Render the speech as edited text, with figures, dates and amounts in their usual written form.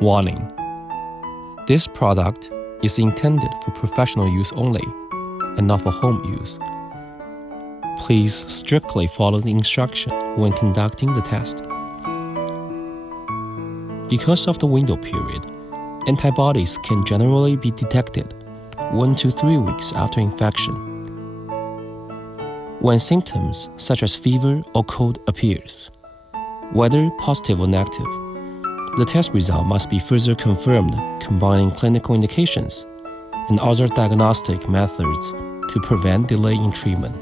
Warning: this product is intended for professional use only and not for home use. Please strictly follow the instruction when conducting the test. Because of the window period, antibodies can generally be detected 1 to 3 weeks after infection. When symptoms such as fever or cold appears, whether positive or negative, the test result must be further confirmed combining clinical indications and other diagnostic methods to prevent delay in treatment.